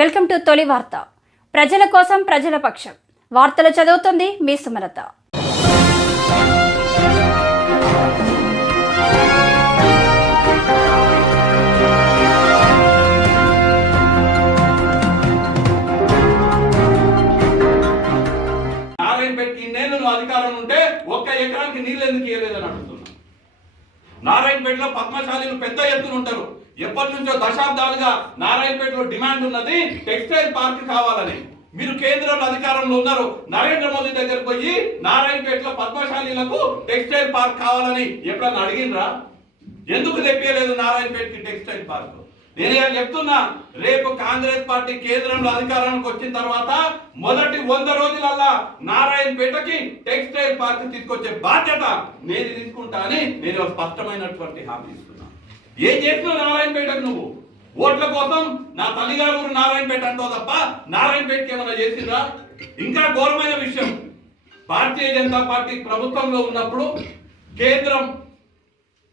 Welcome to తొలి వార్త. ప్రజల కోసం ప్రజల పక్షం. వార్తలు చదువుతుంది మీ సుమలత. ఇన్నేళ్ళు నువ్వు అధికారం ఉంటే ఒక్క ఎకరానికి నీళ్ళు ఎందుకు ఇవ్వలేదని అడుగుతున్నా నారాయణపేటలో పద్మశాలీలు పెద్ద ఎత్తున ఉంటారు. ఎప్పటి నుంచో దశాబ్దాలుగా నారాయణపేటలో డిమాండ్ ఉన్నది టెక్స్టైల్ పార్క్ కావాలని. మీరు కేంద్రంలో అధికారంలో ఉన్నారు. నరేంద్ర మోదీ దగ్గరకు పోయి నారాయణపేటలో పద్మశాలీలకు టెక్స్టైల్ పార్క్ కావాలని ఎప్పుడన్నా అడిగినరా ఎందుకు తెప్పియలేదు నారాయణపేటకి టెక్స్టైల్ పార్క్? నేను చెప్తున్నా రేపు కాంగ్రెస్ పార్టీ కేంద్రంలో అధికారానికి వచ్చిన తర్వాత మొదటి వంద రోజులల్లా నారాయణపేటకి టెక్స్టైల్ పార్క్ తీసుకొచ్చే బాధ్యత నేను తీసుకుంటా అని నేను స్పష్టమైనటువంటి హామీ ఏం చేసినావు నారాయణపేటకు నువ్వు? ఓట్ల కోసం నా తల్లిగారు ఊరు నారాయణపేట అంటావు తప్ప నారాయణపేటకి ఏమైనా చేసిందా ఇంకా ఘోరమైన విషయం. భారతీయ జనతా పార్టీ ప్రభుత్వంలో ఉన్నప్పుడు కేంద్రం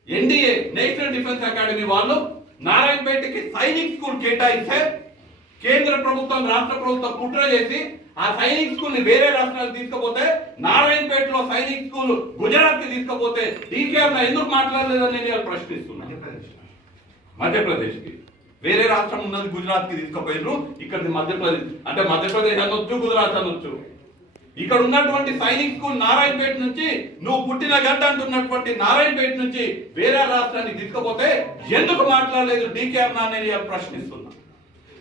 ఎన్డీఏ నేషనల్ డిఫెన్స్ అకాడమీ వాళ్ళు నారాయణపేటకి సైనిక్ స్కూల్ కేటాయిస్తే కేంద్ర ప్రభుత్వం రాష్ట్ర ప్రభుత్వం కుట్ర చేసి ఆ సైనిక్ స్కూల్ని వేరే రాష్ట్రాలకు తీసుకుపోతే నారాయణపేటలో సైనిక్ స్కూల్ గుజరాత్కి తీసుకుపోతే డీకేఎం ఎందుకు మాట్లాడలేదని నేను ప్రశ్నిస్తున్నాను మధ్యప్రదేశ్కి. వేరే రాష్ట్రం ఉన్నది గుజరాత్కి తీసుకుపోయినారు ఇక్కడ మధ్యప్రదేశ్ అంటే మధ్యప్రదేశ్ అనొచ్చు గుజరాత్ అనొచ్చు. ఇక్కడ ఉన్నటువంటి సైనిక్ నారాయణపేట నుంచి నువ్వు పుట్టిన గడ్డ అంటున్నటువంటి నారాయణపేట నుంచి వేరే రాష్ట్రానికి తీసుకుపోతే ఎందుకు మాట్లాడలేదు డీకే అన్నా నేను ప్రశ్నిస్తుంది.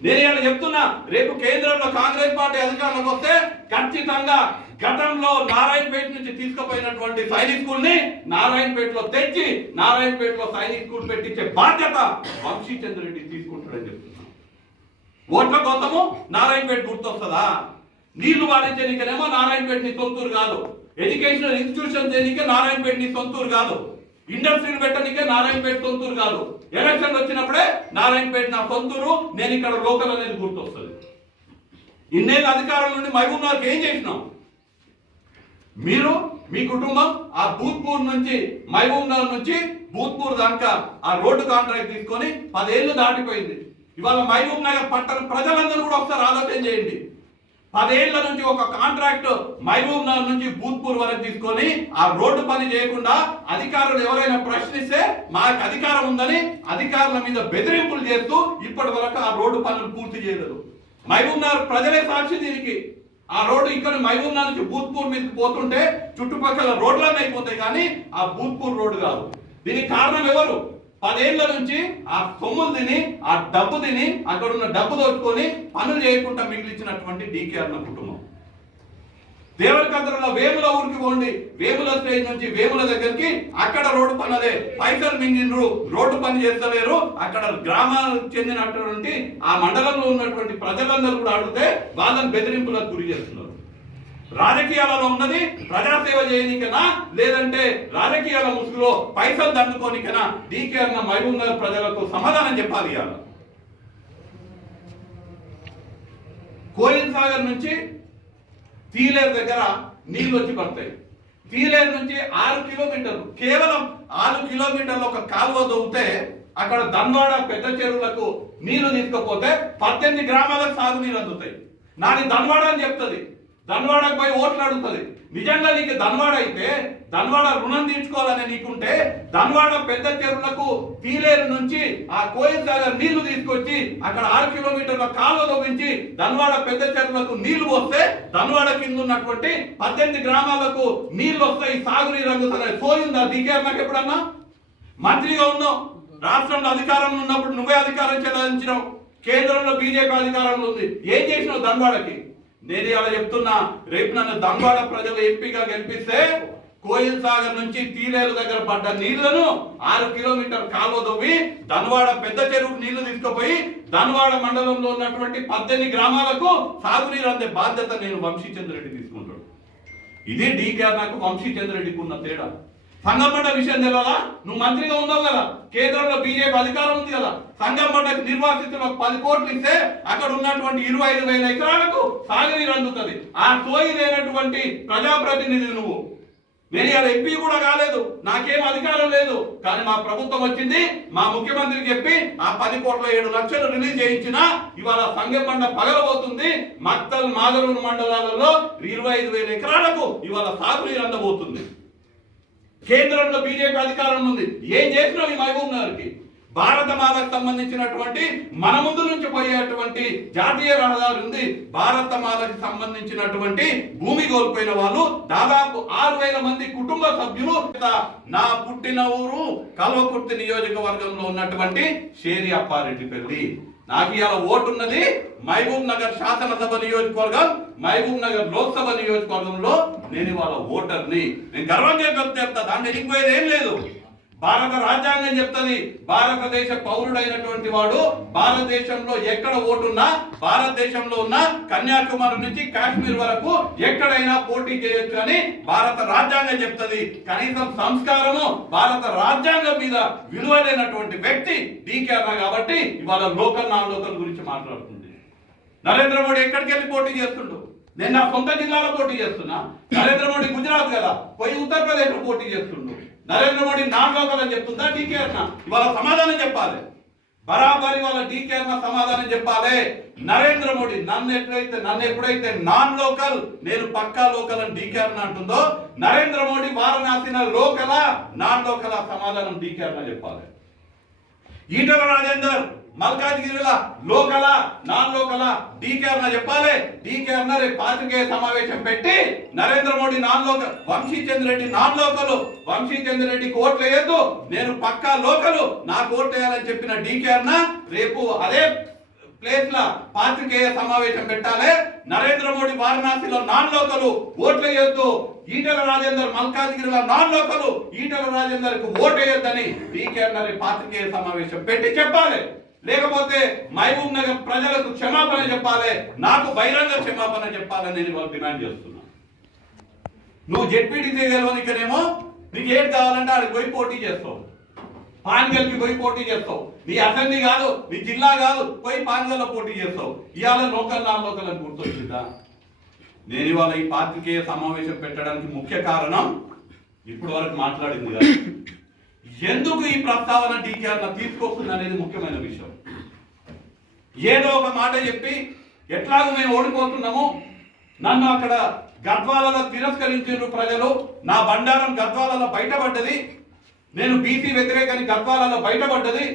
నేను ఇలా చెప్తున్నా రేపు కేంద్రంలో కాంగ్రెస్ పార్టీ అధికారంలోకి వస్తే ఖచ్చితంగా గతంలో నారాయణపేట నుంచి తీసుకుపోయినటువంటి సైనిక్ స్కూల్ని నారాయణపేటలో తెచ్చి నారాయణపేటలో సైనిక్ స్కూల్ పెట్టించే బాధ్యత వంశీ చంద్రెడ్డి తీసుకుంటాడని చెప్తున్నా. ఓట్ల కోసము నారాయణపేట గుర్తొస్తుందా? నీళ్ళు వాడించడానికేమో నారాయణపేట నీ సొంతూరు కాదు. ఎడ్యుకేషనల్ ఇన్స్టిట్యూషన్ చేయడానికే నారాయణపేట నీ సొంతూరు కాదు. ఇండస్ట్రీని పెట్టడానికే నారాయణపేట సొంతూరు కాదు. ఎలక్షన్ వచ్చినప్పుడే నారాయణపేట నా సొంతూరు నేను ఇక్కడ లోకల్ అనేది గుర్తొస్తుంది. ఇన్నేళ్ళ అధికారం నుండి మహబూబ్నగర్కి ఏం చేసినాం? మీరు మీ కుటుంబం ఆ భూత్పూర్ నుంచి మహబూబ్నగర్ నుంచి భూత్పూర్ దాకా ఆ రోడ్డు కాంట్రాక్ట్ తీసుకొని పదేళ్ళు దాటిపోయింది. ఇవాళ మహబూబ్ నగర్ పట్టణ ప్రజలందరూ కూడా ఒకసారి ఆలోచన చేయండి. పదేళ్ళ నుంచి ఒక కాంట్రాక్ట్ మహబూబ్ నగర్ నుంచి భూత్పూర్ వరకు తీసుకొని ఆ రోడ్డు పని చేయకుండా అధికారులు ఎవరైనా ప్రశ్నిస్తే మాకు అధికారం ఉందని అధికారుల మీద బెదిరింపులు చేస్తూ ఇప్పటి వరకు ఆ రోడ్డు పనులు పూర్తి చేయలేదు. మహబూబ్ నగర్ ప్రజలే సాక్షి దీనికి. ఆ రోడ్డు ఇక్కడ మహబూబ్ నగర్ నుంచి భూత్పూర్ మీదకి పోతుంటే చుట్టుపక్కల రోడ్లన్నీ అయిపోతాయి కానీ ఆ భూత్పూర్ రోడ్డు కాదు. దీనికి కారణం ఎవరు? పదేళ్ళ నుంచి ఆ సొమ్ములు తిని ఆ డబ్బు తిని అక్కడ ఉన్న డబ్బు దోచుకొని పనులు చేయకుండా మిగిలించినటువంటి డీకే అన్న కుటుంబం. దేవరకద్రలో వేముల ఊరికి పోండి. వేముల స్టేజ్ నుంచి వేముల దగ్గరికి అక్కడ రోడ్డు పనులే పైసలు మింగిండ్రు రోడ్డు పని చేస్తలేరు. అక్కడ గ్రామాలకు చెందినటువంటి ఆ మండలంలో ఉన్నటువంటి ప్రజలందరూ కూడా అడిగితే వాళ్ళని బెదిరింపులకు గురి చేస్తున్నారు. రాజకీయాలలో ఉన్నది ప్రజాసేవ చేయనికనా లేదంటే రాజకీయాల ముసుగులో పైసలు దండుకోనికనా డీకే అన్న మహబూబ్ ప్రజలకు సమాధానం చెప్పాలి ఇవాళ. కోయిల్ సాగర్ నుంచి తీలేరు దగ్గర నీళ్ళు వచ్చి పడతాయి. తీలేరు నుంచి ఆరు కిలోమీటర్లు కేవలం ఆరు కిలోమీటర్లు ఒక కాలువ దొవ్వుతే అక్కడ దండవాడ పెద్ద చెరువులకు నీళ్ళు తీసుకపోతే పద్దెనిమిది గ్రామాలకు సాగునీరు అందుతాయి. నాది దండవాడ అని చెప్తుంది. ధన్వాడకు పోయి ఓట్లు అడుగుతుంది. నిజంగా నీకు ధన్వాడ అయితే ధన్వాడ రుణం తీర్చుకోవాలని నీకుంటే ధన్వాడ పెద్ద చెరువులకు తీలేరు నుంచి ఆ కోయిల్ సాగర్ నీళ్ళు తీసుకొచ్చి అక్కడ ఆరు కిలోమీటర్ల కాలువ తవ్వించి ధన్వాడ పెద్ద చెరువులకు నీళ్ళు పోస్తే ధన్వాడ కింద ఉన్నటువంటి పద్దెనిమిది గ్రామాలకు నీళ్ళు వస్తాయి సాగునీరు అందుతాయి సోయిందా దిగారు నాకు ఎప్పుడన్నా? మంత్రిగా ఉన్నావు. రాష్ట్రంలో అధికారంలో ఉన్నప్పుడు నువ్వే అధికారం చెలాయించినావు. కేంద్రంలో బీజేపీ అధికారంలో ఉంది. ఏం చేసినావు ధన్వాడకి? నేను ఇలా చెప్తున్నా. రేపు నన్ను దంబాడ ప్రజలు ఎంపీగా గెలిపిస్తే కోయిల్ సాగర్ నుంచి తీరేరు దగ్గర పడ్డ నీళ్ళను ఆరు కిలోమీటర్ కాలువ తవ్వి ధన్వాడ పెద్ద చెరువు నీళ్ళు తీసుకుపోయి ధన్వాడ మండలంలో ఉన్నటువంటి పద్దెనిమిది గ్రామాలకు సాగునీరు అందే బాధ్యత నేను వంశీచంద్రెడ్డి తీసుకుంటాడు ఇది డీకే నాకు వంశీచంద్రెడ్డికి ఉన్న తేడా. సంగంపడ్డ విషయం తెలియాలా నువ్వు మంత్రిగా ఉన్నావు కదా. కేంద్రంలో బీజేపీ అధికారం ఉంది కదా. సంగంపడ్డకు నిర్వాసితులకు పది కోట్లు ఇస్తే అక్కడ ఉన్నటువంటి ఇరవై ఐదు వేల ఎకరాలకు సాగునీరు అందుతుంది. ఆ సోయి లేనటువంటి ప్రజాప్రతినిధి నువ్వు. నేను ఇలా ఎంపీ కూడా కాలేదు. నాకేం అధికారం లేదు. కానీ మా ప్రభుత్వం వచ్చింది మా ముఖ్యమంత్రికి చెప్పి ఆ పది కోట్ల ఏడు లక్షలు రిలీజ్ చేయించిన ఇవాళ సంగబండ పగలబోతుంది. మత్తల్ మాదలూరు మండలాలలో ఇరవై ఐదు వేల ఎకరాలకు ఇవాళ సాగునీరు అందబోతుంది. కేంద్రంలో బీజేపీ అధికారం ఉంది. ఏం చేసినావు ఈ మహబూబ్ నగర్కి? భారత మాలకు సంబంధించినటువంటి మన ముందు నుంచి పోయేటువంటి జాతీయ రహదారి ఉంది. భారత మాతకు సంబంధించినటువంటి భూమి కోల్పోయిన వాళ్ళు దాదాపు ఆరు వేల మంది కుటుంబ సభ్యులు నా పుట్టిన ఊరు కల్వకుర్తి నియోజకవర్గంలో ఉన్నటువంటి షేరి అప్పారెడ్డి పెళ్ళి. నాకు ఇవాళ ఓటున్నది మహబూబ్ నగర్ శాసనసభ నియోజకవర్గం మహబూబ్ నగర్ లోక్సభ నియోజకవర్గంలో నేను వాళ్ళ ఓటర్ని. నేను గర్వంగా చెప్తా దాన్ని ఎదిగిపోయేది ఏం లేదు. భారత రాజ్యాంగం చెప్తుంది. భారతదేశ పౌరుడైనటువంటి వాడు భారతదేశంలో ఎక్కడ ఓటున్నా భారతదేశంలో ఉన్న కన్యాకుమారి నుంచి కాశ్మీర్ వరకు ఎక్కడైనా పోటీ చేయొచ్చు అని భారత రాజ్యాంగం చెప్తుంది. కనీసం సంస్కారము భారత రాజ్యాంగం మీద విలువైనటువంటి వ్యక్తి డీకే అన్న కాబట్టి ఇవాళ లోకల్ నాన్ లోకల్ గురించి మాట్లాడుతుంది. నరేంద్ర మోడీ ఎక్కడికి వెళ్ళి పోటీ చేస్తుండు? నేను నా సొంత జిల్లాలో పోటీ చేస్తున్నా. నరేంద్ర మోడీ గుజరాత్ కదా పోయి ఉత్తరప్రదేశ్లో పోటీ చేస్తుండు. నరేంద్ర మోడీ నాన్ లోకల్ అని చెప్తుందా? డీకే అన్న. ఇవాళ సమాధానం చెప్పాలి. బరాబరి వాళ్ళ డీకే అన్న సమాధానం చెప్పాలి. నరేంద్ర మోడీ నన్ను ఎప్పుడైతే నన్ను ఎప్పుడైతే నాన్ లోకల్ నేను పక్కా లోకల్ అని డీకే అన్న అంటుందో నరేంద్ర మోడీ వారణాసిన లోకల నాన్ లోకల సమాధానం డీకే అన్న చెప్పాలి. ఈటల రాజేందర్ మల్కాజ్గిరిల లోకల నాన్ లోకల డీకే అన్న చెప్పాలి. డీకే అన్న రేపు పాత్రికేయ సమావేశం పెట్టి నరేంద్ర మోడీ నాన్ లోక వంశీ చంద్రెడ్డి నాన్ లోకలు. వంశీ చంద్రెడ్డి కోట్లు వేయద్దు. నేను పక్కా లోకలు. నా ఓట్లు వేయాలని చెప్పిన డీకే అన్న రేపు అదే ప్లేస్ పాత్రికేయ సమావేశం పెట్టాలి. నరేంద్ర మోడీ వారణాసిలో నాన్ లోకలు. ఓట్లు వేయొద్దు. ఈటల రాజేందర్ మల్కాజ్గిరిలో నాన్ లోకలు. ఈటల రాజేందర్కు ఓటు వేయొద్దని డీకే అన్న పాత్రికేయ సమావేశం పెట్టి చెప్పాలి. లేకపోతే మహబూబ్ నగర్ ప్రజలకు క్షమాపణ చెప్పాలి నాకు బహిరంగ క్షమాపణ చెప్పాలని నేను వాళ్ళు డిమాండ్ చేస్తున్నా. నువ్వు జెడ్పీటీసీ గెలవనికనేమో నీకు ఏది కావాలంటే ఆడికి పోయి పోటీ చేస్తావు. పాన్గల్కి పోయి పోటీ చేస్తావు. నీ అసెంబ్లీ కాదు నీ జిల్లా కాదు పోయి పాన్గల్లో పోటీ చేస్తావు. ఇవాళ లోకల్ నా లోకల్ అని గుర్తొచ్చిందా? నేను ఇవాళ ఈ పార్టీకే సమావేశం పెట్టడానికి ముఖ్య కారణం ఇప్పటి వరకు మాట్లాడింది కదా. ఎందుకు ఈ ప్రస్తావన డీకేఆర్ తీసుకొస్తుంది అనేది ముఖ్యమైన విషయం. ఏదో ఒక మాట చెప్పి ఎట్లాగో మేము ఓడిపోతున్నాము నన్ను అక్కడ గద్వాలలో తిరస్కరించారు ప్రజలు. నా బండారం గద్వాలలో బయటపడ్డది. నేను బీసీ వ్యతిరేకని గద్వాలలో బయటపడ్డది.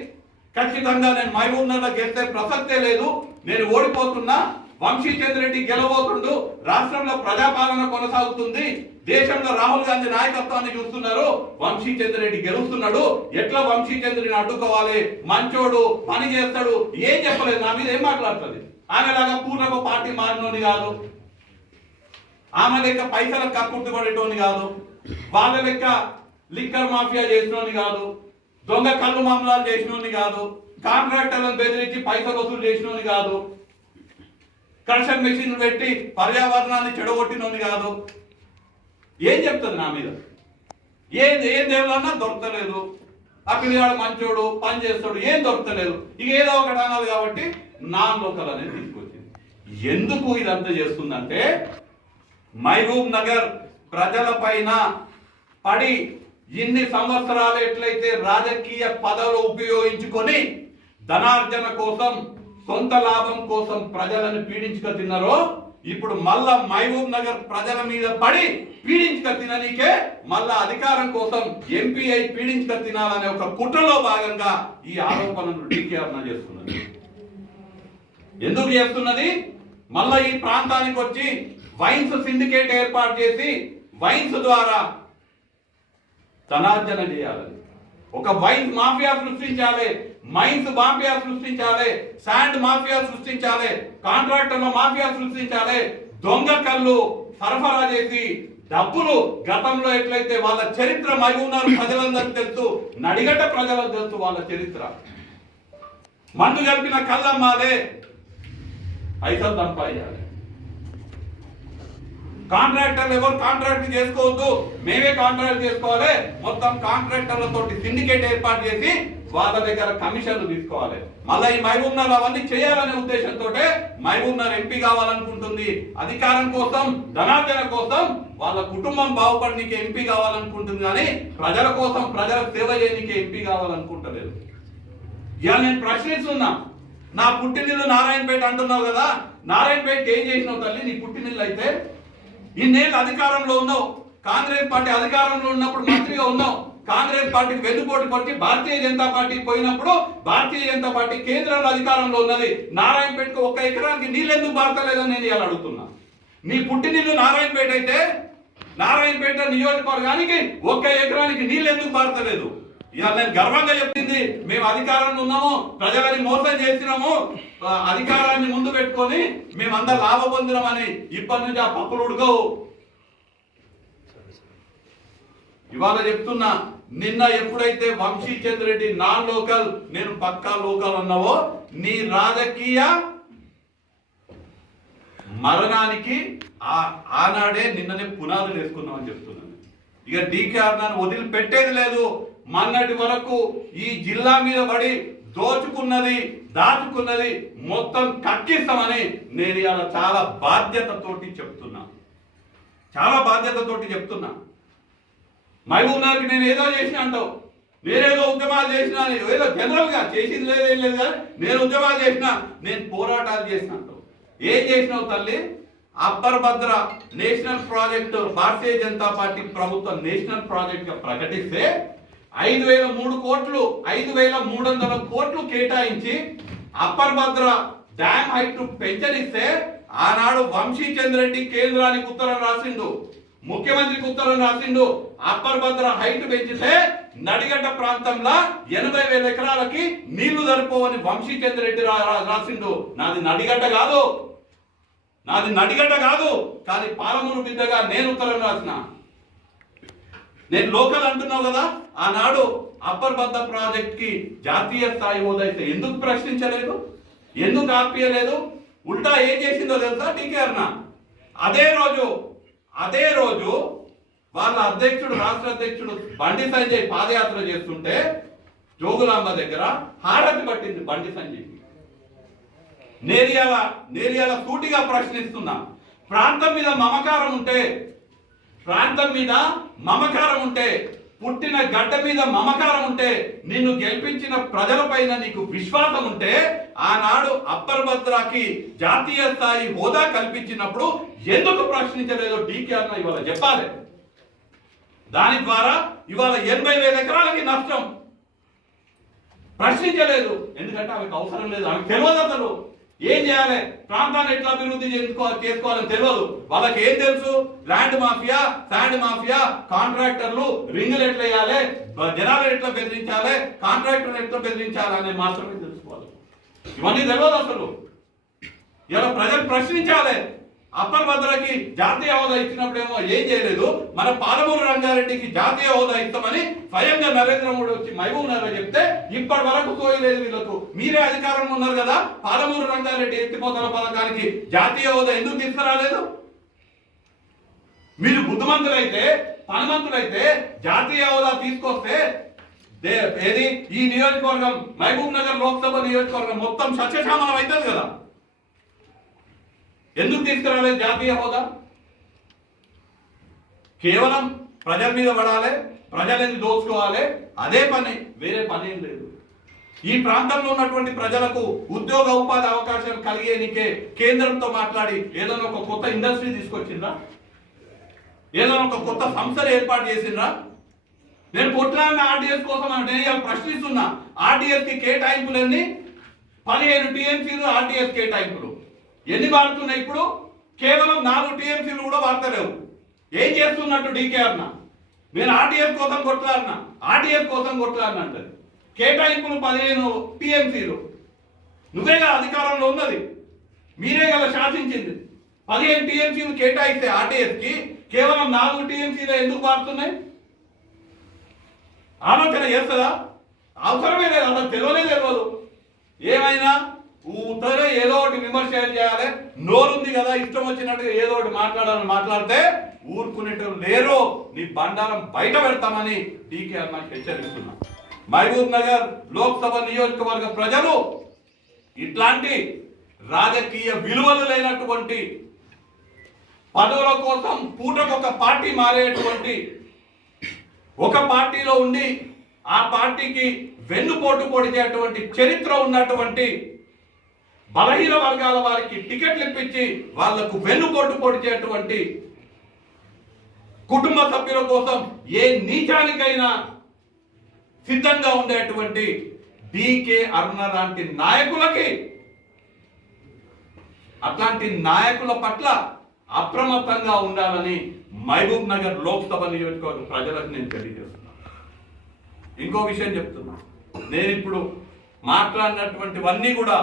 ఖచ్చితంగా నేను మహబూబ్ నగర్ గెలిస్తే ప్రసక్తే లేదు. నేను ఓడిపోతున్నా. వంశీ చంద్రెడ్డి గెలవబోతుండు రాష్ట్రంలో ప్రజాపాలన కొనసాగుతుంది దేశంలో రాహుల్ గాంధీ నాయకత్వాన్ని చూస్తున్నారు వంశీ చంద్రెడ్డి గెలుస్తున్నాడు ఎట్లా వంశీ చంద్రుడిని అడ్డుకోవాలి మంచోడు పని చేస్తాడు ఏం చెప్పలేదు నా మీద ఏం మాట్లాడుతుంది? ఆమెలాగా పూర్ణకు పార్టీ మారినోని కాదు ఆమె లెక్క పైసలకు కక్కుర్తి పడేటోని కాదు వాళ్ళ లెక్క లిక్కర్ మాఫియా చేసినోని కాదు దొంగ కళ్ళు మామలాలు చేసినోని కాదు కాంట్రాక్టర్లను బెదిరించి పైసలు వసూలు చేసినోని కాదు కన్షన్ మెషిన్ పెట్టి పర్యావరణాన్ని చెడగొట్టినోని కాదు. ఏం చెప్తుంది నా మీద? ఏం ఏం దేవులన్నా దొరకలేదు. అక్కడ మంచోడు పని చేస్తాడు ఏం దొరకలేదు. ఇక ఏదో ఒకటి అనాలి కాబట్టి నాన్ లోకల్ అనేది తీసుకొచ్చింది. ఎందుకు ఇదంతా చేస్తుందంటే మహబూబ్ నగర్ ప్రజల పైన పడి ఇన్ని సంవత్సరాలు ఎట్లయితే రాజకీయ పదవులు ఉపయోగించుకొని ధనార్జన కోసం సొంత లాభం కోసం ప్రజలను పీడించుక తిన్నారో ఇప్పుడు మళ్ళా మహబూబ్ నగర్ ప్రజల మీద పడి పీడించుక తిననీకే మళ్ళా అధికారం కోసం ఎంపీ అయి పీడించుక తినాలనే ఒక కుట్రలో భాగంగా ఈ ఆరోపణలు డీకేఆర్ చేస్తున్నది. ఎందుకు చేస్తున్నది? మళ్ళా ఈ ప్రాంతానికి వచ్చి వైన్స్ సిండికేట్ ఏర్పాటు చేసి వైన్స్ ద్వారా ధనార్జన చేయాలని. ఒక వైన్స్ మాఫియా సృష్టించాలి. మైన్స్ మాఫియా సృష్టించాలి శాండ్ మాఫియా సృష్టించాలి కాంట్రాక్టర్ల మాఫియా సృష్టించాలి దొంగ కళ్ళు సరఫరా చేసి డబ్బులు గతంలో ఎట్లయితే వాళ్ళ చరిత్ర మై ఉన్నారు ప్రజలందరికీ తెలుసు నడిగట ప్రజలకు తెలుసు వాళ్ళ చరిత్ర. మందు కలిపిన కళ్ళమ్మాలే పైసలు సంపాదించాలి. కాంట్రాక్టర్లు ఎవరు కాంట్రాక్ట్ చేసుకోవద్దు మేమే కాంట్రాక్ట్ చేసుకోవాలి మొత్తం కాంట్రాక్టర్లతో సిండికేట్ ఏర్పాటు చేసి వాళ్ళ దగ్గర కమిషన్లు తీసుకోవాలి. మళ్ళీ ఈ మహబూబ్ అవన్నీ చేయాలనే ఉద్దేశంతో మహబూబ్ ఎంపీ కావాలనుకుంటుంది. అధికారం కోసం ధనార్జన కోసం వాళ్ళ కుటుంబం బాగుపడనీకి ఎంపీ కావాలనుకుంటుంది కానీ ప్రజల కోసం ప్రజలకు సేవ చేయనీకి ఎంపీ కావాలనుకుంటలేదు. ఇలా నేను ప్రశ్నిస్తున్నా నా పుట్టినిల్లు నారాయణపేట అంటున్నావు కదా నారాయణపేట ఏం చేసినావు తల్లి? నీ పుట్టినిల్లు అయితే ఇన్నేళ్ళు అధికారంలో ఉన్నావు. కాంగ్రెస్ పార్టీ అధికారంలో ఉన్నప్పుడు మంత్రిగా ఉన్నావు. కాంగ్రెస్ పార్టీకి వెన్నుపోటు కొట్టి భారతీయ జనతా పార్టీ పోయినప్పుడు భారతీయ జనతా పార్టీ కేంద్రంలో అధికారంలో ఉన్నది. నారాయణపేటకు ఒక్క ఎకరానికి నీళ్ళు ఎందుకు భారతలేదని నేను ఇలా అడుగుతున్నా. నీ పుట్టినిల్లు నారాయణపేట అయితే నారాయణపేట నియోజకవర్గానికి ఒక్క ఎకరానికి నీళ్ళు ఎందుకు భారతలేదు ఇవాళ నేను గర్వంగా చెప్పింది మేము అధికారంలో ఉన్నాము ప్రజలని మోసం చేసినాము అధికారాన్ని ముందు పెట్టుకొని మేమందరం లాభ పొందినామని ఇప్పటి నుంచి ఆ పప్పులు ఉడకవు. ఇవాళ చెప్తున్నా నిన్న ఎప్పుడైతే వంశీచంద్ర రెడ్డి నాన్ లోకల్ నేను పక్కా లోకల్ అన్నావో నీ రాజకీయ మరణానికి ఆ- ఆనాడే నిన్ననే పునాదులు వేసుకున్నామని చెప్తున్నాను. ఇక డీకే అన్నాను వదిలిపెట్టేది లేదు. మొన్నటి వరకు ఈ జిల్లా మీద పడి దోచుకున్నది దాచుకున్నది మొత్తం కక్కిస్తామని నేను ఇలా చాలా బాధ్యతతోటి చెప్తున్నా. చాలా బాధ్యతతోటి చెప్తున్నా. మహబూబ్ నేను ఏదో చేసిన అంటావు. నేనేదో ఉద్యమాలు చేసిన ఏదో జనరల్గా చేసింది లేదు ఏం లేదు కానీ నేను ఉద్యమాలు చేసిన నేను పోరాటాలు చేసిన అంటావు. ఏం చేసినావు తల్లి? Upper Bhadra national project Bharatiya Janata party ప్రభుత్వం నేషనల్ ప్రాజెక్ట్గా ప్రకటిస్తే ఐదు వేల మూడు కోట్లు ఐదు వేల మూడు వందల కోట్లు కేటాయించి అప్పర్ భద్ర డ్యామ్ హైట్ పెంచనిస్తే ఆనాడు వంశీ రెడ్డి కేంద్రానికి ఉత్తరం రాసిండు. ముఖ్యమంత్రికి ఉత్తరం రాసిండు అప్పర్ భద్ర హైట్ పెంచితే నడిగడ్డ ప్రాంతంలో ఎనభై వేల ఎకరాలకి నీళ్ళు సరిపోవని వంశీచంద్ర రెడ్డి రాసిండు. నాది నడిగడ్డ కాదు. నాది నడిగడ్డ కాదు. కానీ పాలమూరు బిడ్డగా నేను ఉత్తరం రాసిన. నేను లోకల్ అంటున్నావు కదా ఆనాడు అప్పర్ భద్ర ప్రాజెక్ట్కి జాతీయ స్థాయి హోదా అయితే ఎందుకు ప్రశ్నించలేదు? ఎందుకు ఆపియలేదు? ఉల్టా ఏం చేసిందో తెలుసా టీకే అన్న అదే రోజు అదే రోజు వాళ్ళ అధ్యక్షుడు రాష్ట్ర అధ్యక్షుడు బండి సంజయ్ పాదయాత్ర చేస్తుంటే జోగులాంబ దగ్గర హారతి పట్టింది బండి సంజయ్కి నేరియాల నేరియాల సూటిగా ప్రశ్నిస్తున్నా. ప్రాంతం మీద మమకారం ఉంటే ప్రాంతం మీద మమకారం ఉంటే పుట్టిన గడ్డ మీద మమకారం ఉంటే నిన్ను గెలిపించిన ప్రజలపైన నీకు విశ్వాసం ఉంటే ఆనాడు అప్పర్ భద్రాకి జాతీయ స్థాయి హోదా కల్పించినప్పుడు ఎందుకు ప్రశ్నించలేదో డీకే అన్న ఇవాళ చెప్పాలి. దాని ద్వారా ఇవాళ ఎనభై వేల ఎకరాలకి నష్టం. ప్రశ్నించలేదు. ఎందుకంటే ఆమెకు అవసరం లేదు. ఆమెకు తెలియదు అసలు. ఏం చేయాలి? ప్రాంతాన్ని ఎట్లా అభివృద్ధి చేసుకో చేసుకోవాలని తెలియదు వాళ్ళకి ఏం తెలుసు? ల్యాండ్ మాఫియా శాండ్ మాఫియా కాంట్రాక్టర్లు రింగులు ఎట్లా వేయాలి? జనాలు ఎట్లా బెదిరించాలి? కాంట్రాక్టర్ ఎట్లా బెదిరించాలి అనేది మాత్రమే తెలుసుకోవాలి. ఇవన్నీ తెలియదు అసలు. ఇలా ప్రజలు ప్రశ్నించాలి. అప్పర్ భద్రకి జాతీయ హోదా ఇచ్చినప్పుడేమో ఏం చేయలేదు. మన పాలమూరు రంగారెడ్డికి జాతీయ హోదా ఇస్తామని స్వయంగా నరేంద్ర మోడీ వచ్చి మహబూబ్ నగర్ చెప్తే ఇప్పటి వరకు తోయలేదు వీళ్ళకు. మీరే అధికారంలో ఉన్నారు కదా పాలమూరు రంగారెడ్డి ఎత్తిపోతల పథకానికి జాతీయ హోదా ఎందుకు తీసుకురాలేదు? మీరు బుద్ధిమంతులైతే పనమంతులైతే జాతీయ హోదా తీసుకొస్తే దే- ఏది? ఈ నియోజకవర్గం మహబూబ్ నగర్ లోక్సభ నియోజకవర్గం మొత్తం సత్యశామలం అవుతుంది కదా. ఎందుకు తీసుకురాలేదు జాతీయ హోదా? కేవలం ప్రజల మీద పడాలి ప్రజలని దోచుకోవాలి అదే పని వేరే పని ఏం లేదు. ఈ ప్రాంతంలో ఉన్నటువంటి ప్రజలకు ఉద్యోగ ఉపాధి అవకాశాలు కలిగేనికే కేంద్రంతో మాట్లాడి ఏదైనా ఒక కొత్త ఇండస్ట్రీ తీసుకొచ్చిందా ఏదైనా ఒక కొత్త సంస్థలు ఏర్పాటు చేసిందా నేను కొట్లాడిన ఆర్టీఎస్ కోసం నేను ప్రశ్నిస్తున్నా. ఆర్టీఎస్కి కేటాయింపులన్నీ పదిహేను టీఎంసీలు ఆర్టీఎస్ కేటాయింపులు. ఎన్ని వాడుతున్నాయి ఇప్పుడు? కేవలం నాలుగు టీఎంసీలు కూడా వాడతలేవు. ఏం చేస్తున్నట్టు డీకే అన్న? నేను ఆర్టీఎఫ్ కోసం కొట్లాడినా ఆర్టీఎఫ్ కోసం కొట్లాడినా అంటది కేటాయింపులు పదిహేను టీఎంసీలు. నువ్వే కదా అధికారంలో ఉన్నది. మీరే కదా శాసించింది. పదిహేను టీఎంసీలు కేటాయిస్తే ఆర్టీఎఫ్కి కేవలం నాలుగు టీఎంసీలు ఎందుకు మారుతున్నాయి ఆలోచన చేస్తుందా? అవసరమే లేదు అసలు తెలియనే తెలియదు. ఏమైనా ఊతరే ఏదో ఒకటి విమర్శ చేయాలి? నోరుంది కదా ఇష్టం వచ్చినట్టుగా ఏదో ఒకటి మాట్లాడాలని మాట్లాడితే ఊరుకునేటోళ్ళు లేరు. నీ బండారం బయట పెడతామని డీకే అన్నకి హెచ్చరిస్తున్నా. మహబూబ్ నగర్ లోక్సభ నియోజకవర్గ ప్రజలు ఇట్లాంటి రాజకీయ విలువలు లేనటువంటి పదవుల కోసం పూటకొక పార్టీ మారేటువంటి ఒక పార్టీలో ఉండి ఆ పార్టీకి వెన్నుపోటు పొడిచేటువంటి చరిత్ర ఉన్నటువంటి బలహీన వర్గాల వారికి టికెట్లు ఇప్పించి వాళ్ళకు వెన్నుపోటు పొడిచేటువంటి కుటుంబ సభ్యుల కోసం ఏ నీచానికైనా సిద్ధంగా ఉండేటువంటి డికే అరుణ లాంటి నాయకులకి అట్లాంటి నాయకుల పట్ల అప్రమత్తంగా ఉండాలని మహబూబ్ నగర్ లోక్సభ నియోజకవర్గ ప్రజలకు నేను తెలియజేస్తున్నాను ఇంకో విషయం చెప్తున్నా. నేను ఇప్పుడు మాట్లాడినటువంటివన్నీ కూడా